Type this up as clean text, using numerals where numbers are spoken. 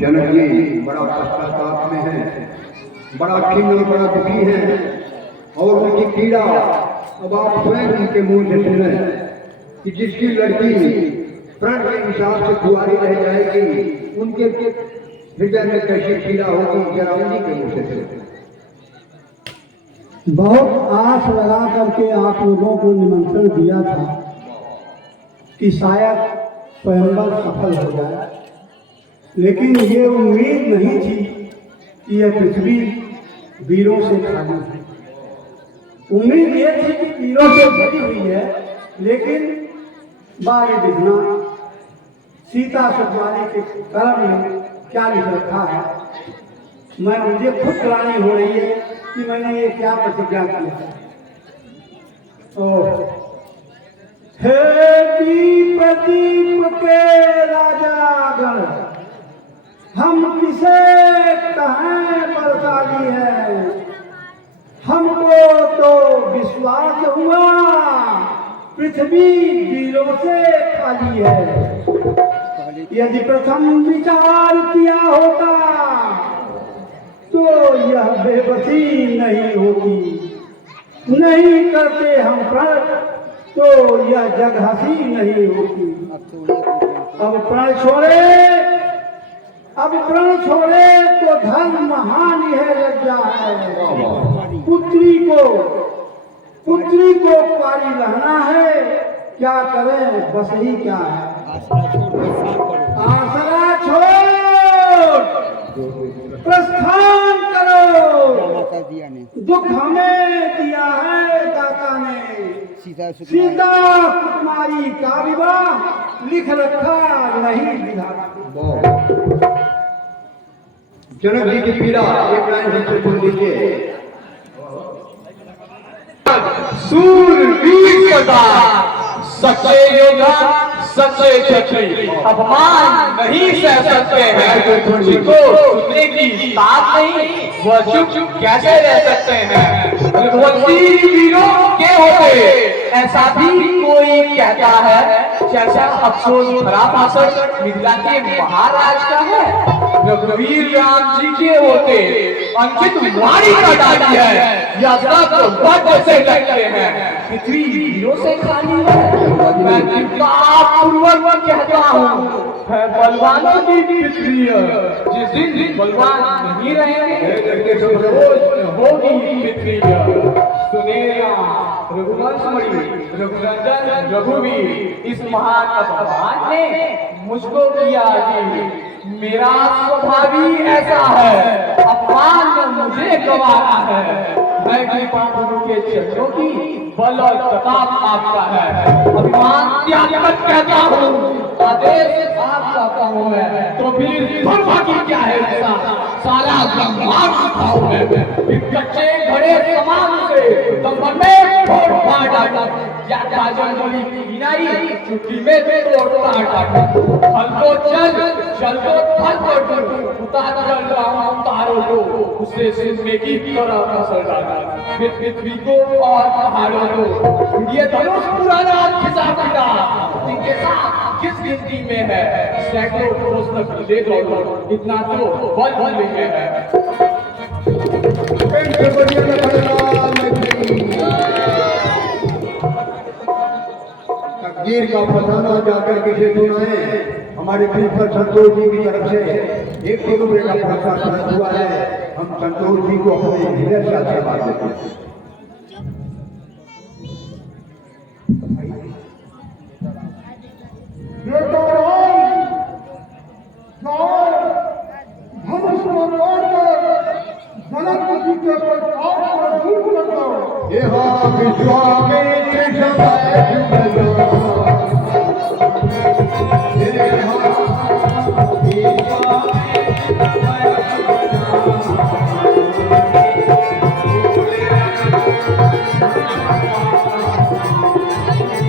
जनक जी बड़ा पश्चाताप में है, बड़ा खिन्न, बड़ा दुखी है और उनकी पीड़ा अब आप स्वयं उनके मुंह से सुने कि जिसकी लड़की प्रण के हिसाब से कुंवारी रह जाएगी, उनके हृदय में कैसी पीड़ा होगी, जरा उन्हीं के मुंह से सुने। बहुत आस लगा करके आप लोगों को निमंत्रण दिया था कि शायद स्वयंवर सफल हो जाए, लेकिन ये उम्मीद नहीं थी कि यह पृथ्वी वीरों से खाली है। उम्मीद ये थी कि वीरों से भरी हुई है, लेकिन बारे बिघना सीता सुखवारी के कर्म में क्या लिख रखा है, मुझे खुद ग्लानि हो रही है कि मैंने ये क्या प्रतिज्ञा की है। हे दीप दीप के राजागण, हम किसे कहें बरसाली है, हमको तो विश्वास हुआ पृथ्वी वीरों से खाली है। यदि प्रथम विचार किया होता तो यह बेबसी नहीं होती, नहीं करते हम प्रण तो यह जग हंसी नहीं होती। अब प्रण छोड़े तो धर्म हानि है, लज्जा है। पुत्री को पारी रहना है, क्या करें बस ही क्या है। आसरा छोड़ प्रस्थान करो, दुख हमें दिया है दाता ने। सीता कुमारी का विवाह लिख रखा नहीं विधाता। जनक जी की पीड़ा एक लाइन हमसे सुन लीजिए। सूरवीर सदा सच्चे योद्धा, सच्चे क्षत्रिय अपमान नहीं सह सकते हैं। जिनको सुनने की ताकत नहीं, वह चुप कैसे रह सकते हैं। रघुवंशी वीरों के होते ऐसा भी कोई कहता है, जैसा अफसोस भरा भाषण मिथिला के महाराज का है। रघुवीर राम जी के होते अंकित वाणी का डाली है, या सब वज्र से लगते हैं, पृथ्वी वीरों से खाली है। मैं पूर्वक कहता हूँ, बलवानों की पृथ्वी जिस दिन बलवान नहीं रहेंगे होगी पृथ्वी। सुनेगा रघुवंशमणि रघुनंदन रघुवीर, इस महान अपमान ने मुझको किया कि मेरा स्वभाव ही ऐसा है, अपमान मुझे गवारा है। मैं कृपा गुरु के चरणों की बल और प्रताप आपका है। अभिमान त्याग कर कहता हूँ, आदेश आप कहता हूँ मैं, तो फिर दुर्भाग्य क्या है ऐसा, सारा ब्रह्मांड खाऊं मैं। कच्चे घड़े समान से दंबल में फोड़ फाड़ डाला, या काजल बोली किनारी चुटकी में तोड़ फाड़ डाला। फल को चल को फल को उतार कर लाऊं तारों को, उसे सुनने की तरह फसल डाला। पृथ्वी को और पहाड़ों को ये धनुष पुराना खिसा पिता, जिनके साथ किस गिनती में है सैकड़ों प्रश्न ले दो, इतना तो बल में है। तकदीर का फसाना जाकर किसे सुनाए। हमारे प्रिंसिपल संतोष जी की तरफ से 100 रुपये का पुरस्कार प्राप्त हुआ है। हम संतोष जी को अपने हृदय से आशीर्वाद देते हैं। विश्वामित्र